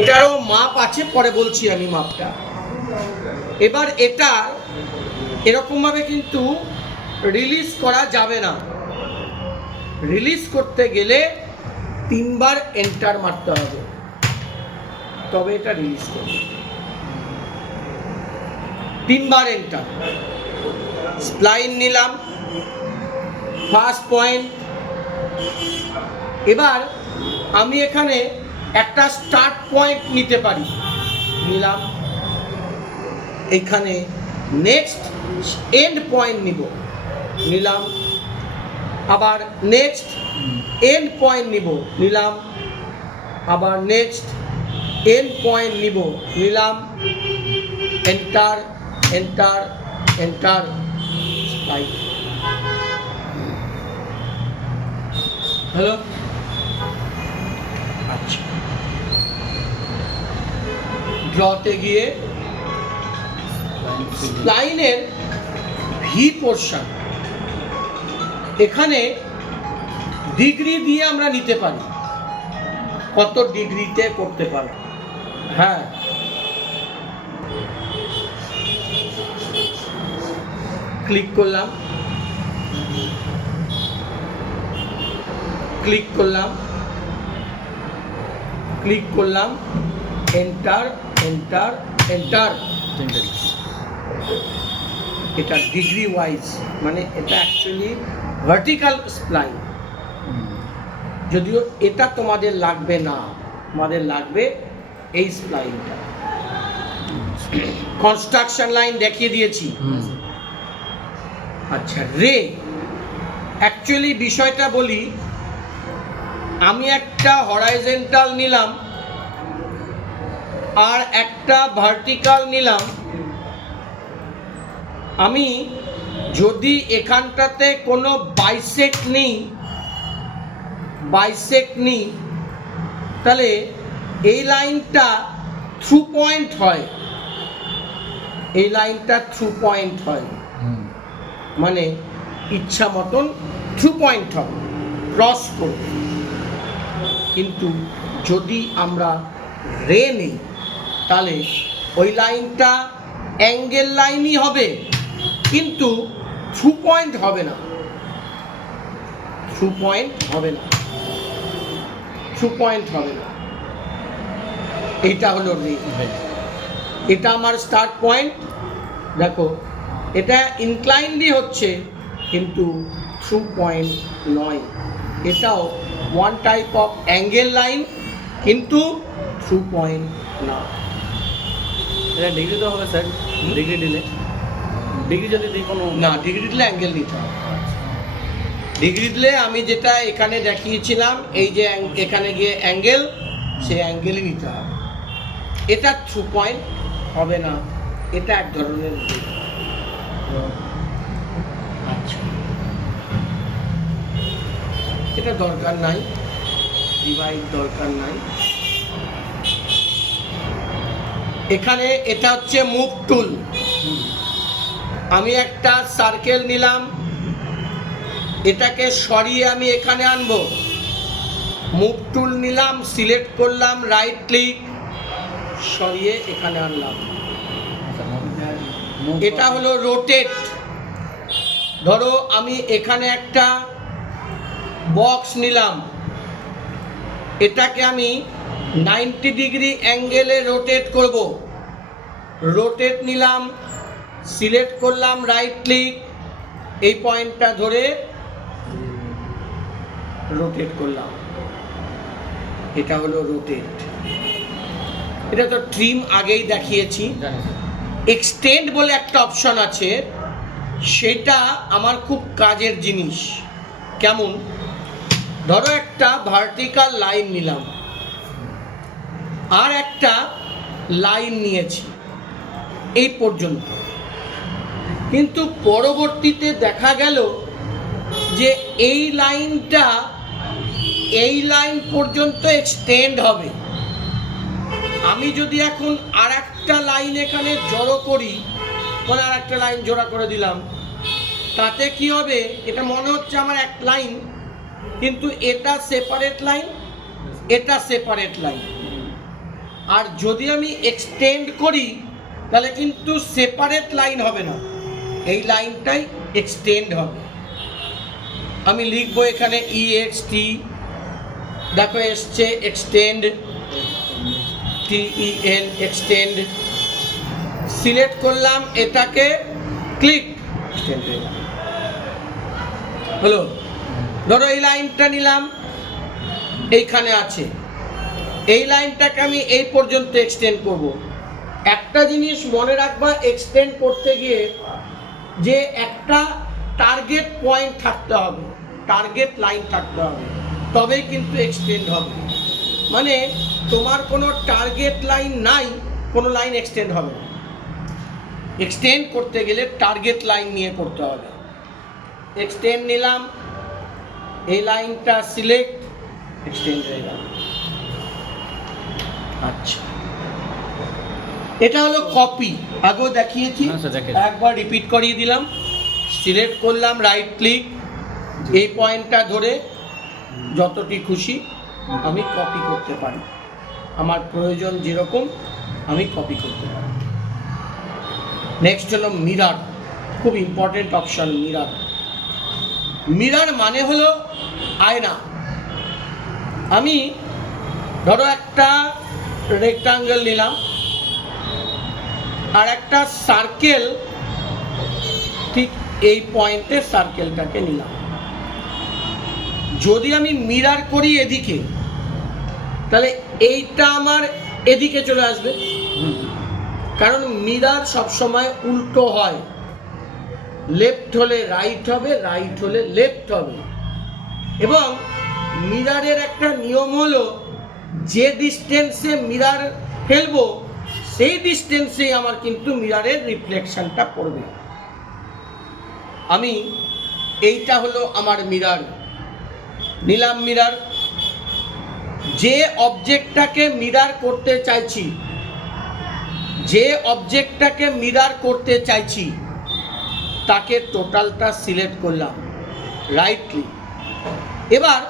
এটারও মাপ আছে, পরে বলছি আমি মাপটা। এবার এটা এরকমভাবে কিন্তু রিলিজ করা যাবে না। রিলিজ করতে গেলে 3 বার এন্টার মারতে হবে, তবে এটা রিলিজ করবে। 3 বার এন্টার। স্প্লাইন নিলাম, ফার্স্ট পয়েন্ট। এবার আমি এখানে একটা স্টার্ট পয়েন্ট নিতে পারি, নিলাম। এখানে নেক্সট এন্ড পয়েন্ট নিব, নিলাম। আবার নেক্সট এন্ড পয়েন্ট নিব, নিলাম। আবার নেক্সট এন্ড পয়েন্ট নিব, নিলাম। Enter enter enter, spline. Hello, আচ্ছা। ড্রতে গিয়ে স্প্লাইনের ভি পোর্শন, এখানে ডিগ্রি দিয়ে আমরা নিতে পারি, কত ডিগ্রিতে করতে পারি। হ্যাঁ, ক্লিক করলাম, ক্লিক করলাম, ক্লিক করলাম, এন্টার এন্টার এন্টার। এটা ডিগ্রি ওয়াইজ, মানে এটা অ্যাকচুয়ালি ভার্টিক্যাল স্প্লাইন। যদিও এটা তোমাদের লাগবে না, তোমাদের লাগবে এই স্প্লাইনটা। কনস্ট্রাকশন লাইন দেখিয়ে দিয়েছি। আচ্ছা, রে অ্যাকচুয়ালি বিষয়টা বলি, আমি একটা হরাইজন্টাল নিলাম আর একটা ভার্টিক্যাল নিলাম। আমি যদি এখানটাতে কোনো বাইসেক্ট নিই, তাহলে এই লাইনটা থ্রু পয়েন্ট হয়, এই লাইনটা থ্রু পয়েন্ট হয়, মানে ইচ্ছা মতন থ্রু পয়েন্ট হয়, ক্রস করবে। কিন্তু যদি আমরা রে নিই, তাহলে ওই লাইনটা অ্যাঙ্গেল লাইনই হবে, কিন্তু থ্রু পয়েন্ট হবে না, থ্রু পয়েন্ট হবে না, থ্রু পয়েন্ট হবে না। এইটা হলো রে। এটা আমার স্টার্ট পয়েন্ট। দেখো, এটা ইনক্লাইনলি হচ্ছে, কিন্তু থ্রু পয়েন্ট নয়। এটাও one type of angle line, কিন্তু থ্রু পয়েন্ট না। এটা ডিগ্রি তো হবে স্যার, ডিগ্রি দিলে, ডিগ্রি যদি দিই কোনো না, ডিগ্রি দিলে অ্যাঙ্গেল নিতে হবে। ডিগ্রি দিলে আমি যেটা এখানে দেখিয়েছিলাম, এই যে এখানে গিয়ে অ্যাঙ্গেল, সেই অ্যাঙ্গেলই নিতে হবে। এটা থ্রু পয়েন্ট হবে না, এটা এক ধরনের। আচ্ছা, এটা দরকার নাই, ডিভাইড দরকার নাই। এখানে এটা হচ্ছে মুভ টুল। আমি একটা সার্কেল নিলাম, এটাকে সরিয়ে আমি এখানে আনবো। মুভ টুল নিলাম, সিলেক্ট করলাম, রাইট ক্লিক, সরিয়ে এখানে আনলাম। এটা হলো রোটেট। ধরো আমি এখানে একটা বক্স নিলাম, এটাকে আমি 90 ডিগ্রি অ্যাঙ্গেলে রোটেট করব। রোটেট নিলাম, সিলেক্ট করলাম, রাইট ক্লিক, এই পয়েন্টটা ধরে রোটেট করলাম। এটা হলো রোটেট। এটা তো ট্রিম আগেই দেখিয়েছি। এক্সটেন্ড বলে একটা অপশন আছে, সেটা আমার খুব কাজের জিনিস। কেমন? ধরো একটা ভার্টিক্যাল লাইন নিলাম, আর একটা লাইন নিয়েছি এই পর্যন্ত, কিন্তু পরবর্তীতে দেখা গেল যে এই লাইনটা এই লাইন পর্যন্ত এক্সটেন্ড হবে। আমি যদি এখন আর একটা লাইন এখানে জড়ো করি, মানে আর একটা লাইন জোড়া করে দিলাম, তাতে কি হবে? এটা মনে হচ্ছে আমার এক লাইন, কিন্তু এটা সেপারেট লাইন, এটা সেপারেট লাইন। আর যদি আমি এক্সটেন্ড করি তাহলে কিন্তু সেপারেট লাইন হবে না, এই লাইনটাই এক্সটেন্ড হবে। আমি লিখবো এখানে EXT, দেখো এসছে এক্সটেন্ড, TEN এক্সটেন্ড। সিলেক্ট করলাম এটাকে, ক্লিক, এক্সটেন্ড হয়ে গেল। হলো, ধরো এই লাইনটা নিলাম, এইখানে আছে, এই লাইনটাকে আমি এই পর্যন্ত এক্সটেন্ড করব। একটা জিনিস মনে রাখবা, এক্সটেন্ড করতে গিয়ে যে একটা টার্গেট পয়েন্ট থাকতে হবে, টার্গেট লাইন থাকতে হবে, তবেই কিন্তু এক্সটেন্ড হবে। মানে তোমার কোনো টার্গেট লাইন নাই, কোনো লাইন এক্সটেন্ড হবে না। এক্সটেন্ড করতে গেলে টার্গেট লাইন নিয়ে করতে হবে। এক্সটেন্ড নিলাম, এই লাইনটা সিলেক্ট, এক্সটেন্ড হয়ে গেল। আচ্ছা, এটা হলো কপি, আগেও দেখিয়েছি, একবার রিপিট করিয়ে দিলাম। সিলেক্ট করলাম, রাইট ক্লিক, এই পয়েন্টটা ধরে যতটি খুশি আমি কপি করতে পারি, আমার প্রয়োজন যেরকম আমি কপি করতে পারি। নেক্সট হলো মিরর, খুব ইম্পর্টেন্ট অপশন মিরর। মিরর মানে হলো আয়না। আমি ধরো একটা রেক্টাঙ্গেল নিলাম আর একটা সার্কেল, ঠিক এই পয়েন্টে সার্কেলটাকে নিলাম। যদি আমি মিরর করি এদিকে, তাহলে এইটা আমার এদিকে চলে আসবে, কারণ মিরর সবসময় উল্টো হয়, লেফট হলে রাইট হবে, রাইট হলে লেফট হবে। এবং মিররের একটা নিয়ম হলো, যে ডিস্টেন্সে মিরর ফেলবো সেই ডিস্টেন্সে আমার কিন্তু মিররের রিফ্লেকশনটা পড়বে। আমি এইটা হলো আমার মিরর, নিলাম মিরর। যে অবজেক্টটাকে মিরর করতে চাইছি, যে অবজেক্টটাকে মিরর করতে চাইছি তাকে টোটালটা সিলেক্ট করলাম, রাইট ক্লিক। এবার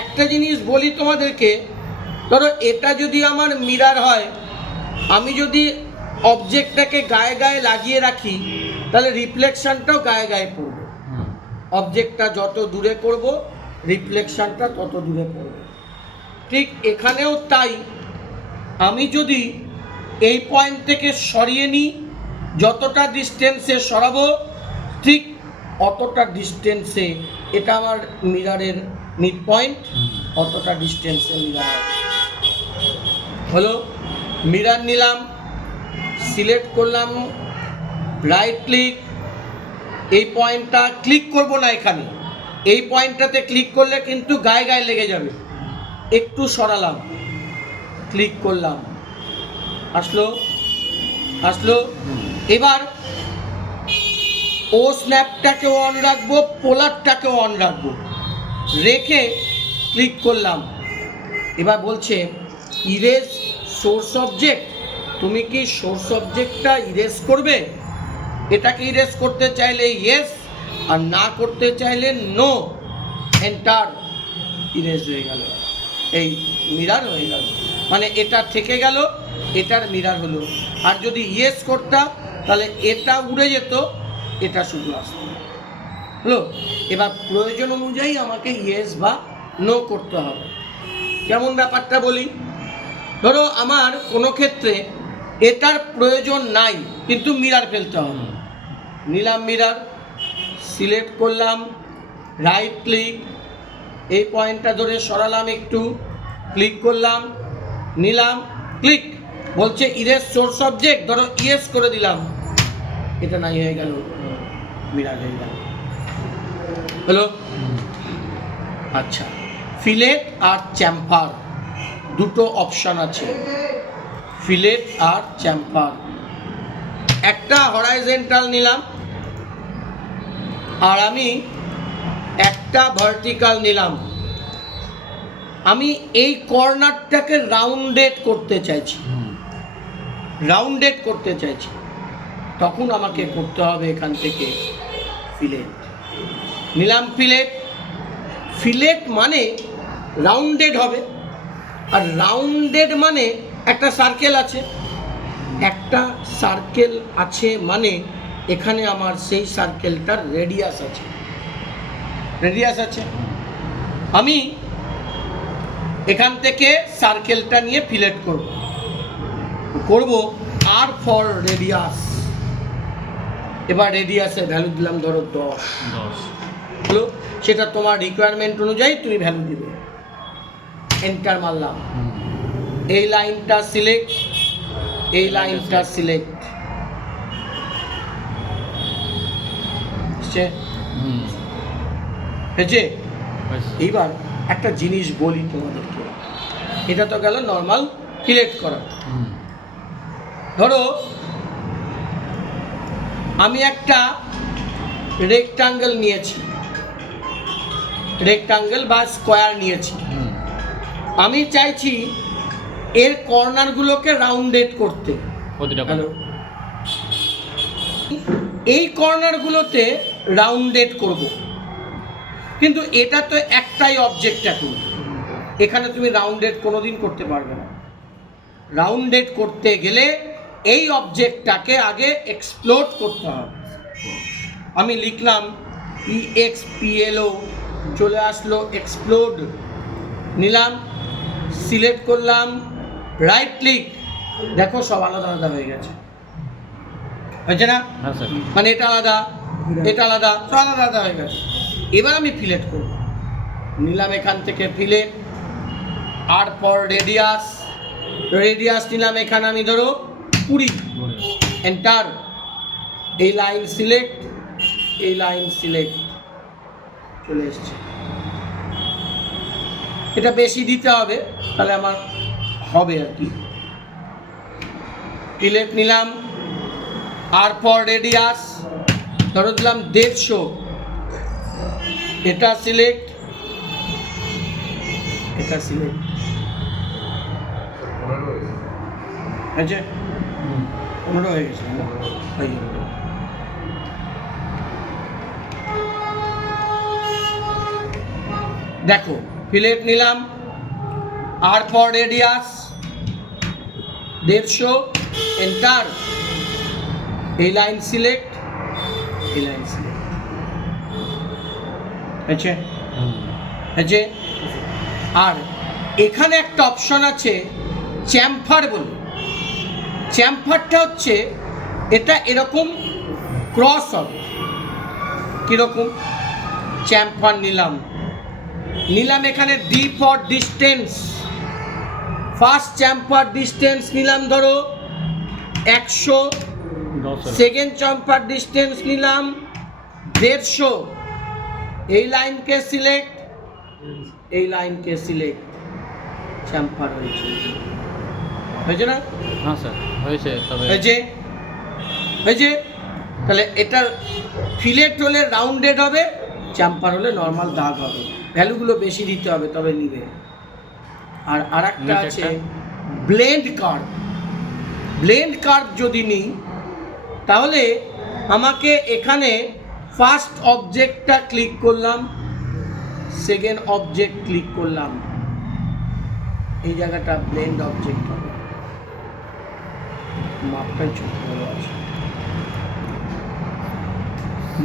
একটা জিনিস বলি তোমাদেরকে, ধরো এটা যদি আমার মিরর হয়, আমি যদি অবজেক্টটাকে গায়ে গায়ে লাগিয়ে রাখি তাহলে রিফ্লেকশনটাও গায়ে গায়ে পড়বে। অবজেক্টটা যত দূরে করব রিফ্লেকশনটা তত দূরে পড়বে। ঠিক এখানেও তাই, আমি যদি এই পয়েন্ট থেকে সরিয়ে নিই, যতটা ডিস্টেন্সে সরাবো ঠিক অতটা ডিস্টেন্সে এটা আমার মিররের মিড পয়েন্ট, অতটা ডিস্টেন্সে মিরর হলো। মিরর নিলাম, সিলেক্ট করলাম, রাইট ক্লিক, এই পয়েন্টটা ক্লিক করব না, এখানে এই পয়েন্টটাতে ক্লিক করলে কিন্তু গায়ে গায়ে লেগে যাবে। একটু সরালাম, ক্লিক করলাম, আসলো আসলো। এবার ও স্ন্যাপটাকেও অন রাখবো, পোলারটাকেও অন রাখবো, রেখে ক্লিক করলাম। এবার বলছে ইরেজ সোর্স অবজেক্ট, তুমি কি সোর্স অবজেক্টটা ইরেজ করবে? এটাকে ইরেজ করতে চাইলে ইয়েস, আর না করতে চাইলে নো। এন্টার, ইরেজ হয়ে গেল, এই মিরর হয়ে গেল, মানে এটা থেকে গেল, এটার মিরর হলো। আর যদি ইয়েস করতাম তাহলে এটা উড়ে যেত, এটা শুধু আসতো, হলো। এবার প্রয়োজন অনুযায়ী আমাকে ইয়েস বা নো করতে হবে। কেমন ব্যাপারটা বলি, ধরো আমার কোনো ক্ষেত্রে এটার প্রয়োজন নাই কিন্তু মিরর ফেলতে হবে, নিলাম মিরর, সিলেক্ট করলাম, রাইট ক্লিক, এই পয়েন্টটা ধরে সরালাম, একটু ক্লিক করলাম, নিলাম, ক্লিক। বলছে ইরেজ সোর্স অবজেক্ট, ধরো ইয়েস করে দিলাম, এটা নাই হয়ে গেল, মিরর হয়ে গেল, হলো। আচ্ছা, ফিলেট আর চ্যাম্পার দুটো অপশন আছে, ফিলেট আর চ্যাম্পার। একটা হরাইজন্টাল নিলাম আর আমি একটা ভার্টিক্যাল নিলাম। আমি এই কর্নারটাকে রাউন্ডেড করতে চাইছি, রাউন্ডেড করতে চাইছি, তখন আমাকে করতে হবে এখান থেকে ফিলেট। নিলাম ফিলেট, ফিলেট মানে রাউন্ডেড হবে, আর রাউন্ডেড মানে একটা সার্কেল আছে, একটা সার্কেল আছে মানে এখানে আমার সেই সার্কেলটার রেডিয়াস আছে, রেডিয়াস আছে। আমি এখান থেকে সার্কেলটা নিয়ে ফিলেট করব আর ফর রেডিয়াস। এবার রেডিয়াসের ভ্যালু দিলাম ধরো 10 হলো, সেটা তোমার রিকোয়ারমেন্ট অনুযায়ী তুমি ভ্যালু দিবে। এন্টার মারলাম, এই লাইনটা সিলেক্ট, এই লাইনটা সিলেক্ট, হয়েছে। এইবার একটা জিনিস বলি তোমাদেরকে, এটা তো গেল নর্মাল সিলেক্ট করা। ধরো আমি একটা রেক্টাঙ্গেল নিয়েছি, রেক্টাঙ্গেল বা স্কোয়ার নিয়েছি, আমি চাইছি এর কর্নারগুলোকে রাউন্ডেড করতে। হ্যালো, এই কর্নারগুলোতে রাউন্ডেড করব, কিন্তু এটা তো একটাই অবজেক্ট। এখন এখানে তুমি রাউন্ডেড কোনোদিন করতে পারবে না। রাউন্ডেড করতে গেলে এই অবজেক্টটাকে আগে এক্সপ্লোড করতে হবে। আমি লিখলাম EXPLO, চলে আসলো এক্সপ্লোড, নিলাম, সিলেক্ট করলাম, রাইট ক্লিক, দেখো সব আলাদা আলাদা হয়ে গেছে, হয়েছে না? মানে এটা আলাদা, এটা আলাদা, সব আলাদা আলাদা হয়ে গেছে। এবার আমি ফিলেট করব, নিলাম এখান থেকে ফিলেট, আর ফর রেডিয়াস, রেডিয়াস নিলাম এখানে আমি ধরো 20, এন্টার, এই লাইন সিলেক্ট, এই লাইন সিলেক্ট, চলে এসছে। এটা বেশি দিতে হবে, তাহলে আমার হবে আর কি। ফিলেট নিলাম, আর ফর রেডিয়াস ধরো দিলাম 150, এটা সিলেক্ট, এটা সিলেক্ট, আচ্ছা 15 হয়ে গেছে। দেখো ফিলেট নিলাম, আর ফর রেডিয়াস 150, এন্টার, এই লাইন সিলেক্ট, এই লাইন সিলেক্ট, আচ্ছা আচ্ছা। আর এখানে একটা অপশন আছে চ্যাম্পার বলে। চ্যাম্পারটা হচ্ছে এটা এরকম ক্রস হবে, কীরকম? চ্যাম্পার নিলাম, নিলাম এখানে D ফর ডিস্টেন্স, ফার্স্ট চ্যাম্পার ডিস্টেন্স নিলাম ধরো 100, সেকেন্ড চ্যাম্পার ডিস্টেন্স নিলাম 150, এই লাইনকে সিলেক্ট, এই লাইনকে সিলেক্ট, চ্যাম্পার হয়েছে, হয়েছে না? হ্যাঁ স্যার হয়েছে, তবে হয়েছে, হয়েছে। তাহলে এটার ফিলেট হলে রাউন্ডেড হবে, চ্যাম্পার হলে নর্মাল দাগ হবে। ভ্যালুগুলো বেশি দিতে হবে তবে নিবে। আর আরেকটা আছে ব্লেন্ড কার্ভ। ব্লেন্ড কার্ভ যদি নিই তাহলে আমাকে এখানে ফার্স্ট অবজেক্টটা ক্লিক করলাম, সেকেন্ড অবজেক্ট ক্লিক করলাম, এই জায়গাটা ব্লেন্ড অবজেক্ট হবে। মাপটাই ছোট হয়ে আছে,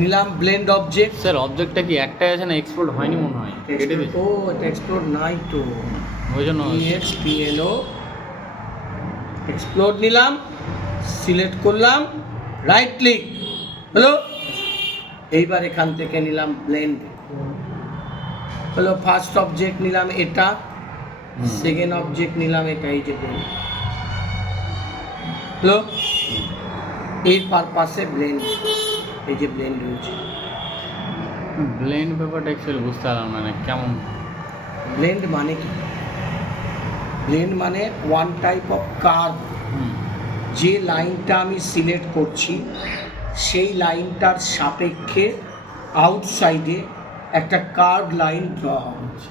নিলাম ব্লেন্ড অবজেক্ট। স্যার অবজেক্টটা কি একটাই আছে না এক্সপ্লোড হয়নি মনে হয়? কেটে দিয়েছে। ও এটা এক্সপ্লোড নাই তো, ওই জন্য EXPLO এক্সপ্লোড নিলাম, সিলেক্ট করলাম, রাইট ক্লিক হলো। এইবার এখান থেকে নিলাম ব্লেন্ড হলো, ফার্স্ট অবজেক্ট নিলাম এটা, সেকেন্ড অবজেক্ট নিলাম এটা, এই যে ব্লেন্ড হলো। এই পারপাসে ব্লেন্ড, এই যে ব্লেন্ড রয়েছে। ব্লেন্ড ব্যাপারটা অ্যাকচুয়ালি বুঝতে পারলাম না, কেমন ব্লেন্ড মানে কি? ব্লেন্ড মানে ওয়ান টাইপ অফ কার্ভ। যে লাইনটা আমি সিলেক্ট করছি সেই লাইনটার সাপেক্ষে আউটসাইডে একটা কার্ভ লাইন ড্র হচ্ছে,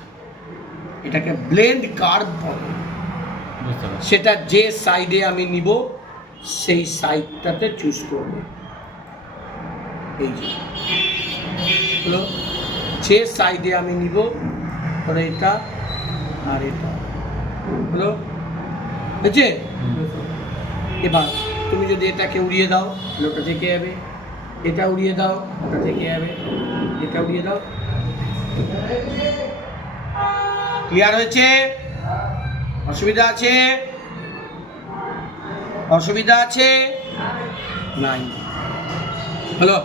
এটাকে ব্লেন্ড কার্ভ বলে। বুঝতে পারছি। সেটা যে সাইডে আমি নিব সেই সাইডটাতে চুজ করব। এই যে হলো, যে সাইডে আমি নিব ধরো এটা আর এটা হলো, হয়েছে? এবার তুমি যদি এটাকে উড়িয়ে দাও ওটা থেকে যাবে, এটা উড়িয়ে দাও ওটা থেকে যাবে, এটা উড়িয়ে দাও। ক্লিয়ার হয়েছে? অসুবিধা আছে? অসুবিধা আছে? নাই। হলো?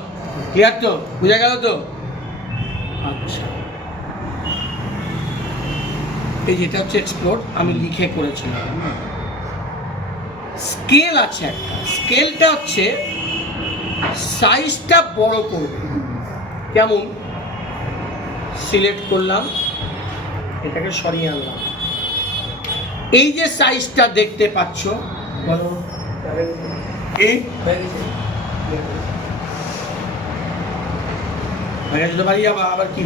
ক্লিয়ার তো? বুঝা গেল তো? আচ্ছা, এই যেটা হচ্ছে এক্সপ্লোর, আমি লিখে করেছিলাম। স্কেল আছে একটা, স্কেলটা হচ্ছে সাইজটা বড় করবে। কেমন? সিলেক্ট করলাম, এটাকে সরিয়ে আনলাম, এই যে সাইজটা দেখতে পাচ্ছ, বলো এই হয়ে গেছে তো ভাই, আবার কি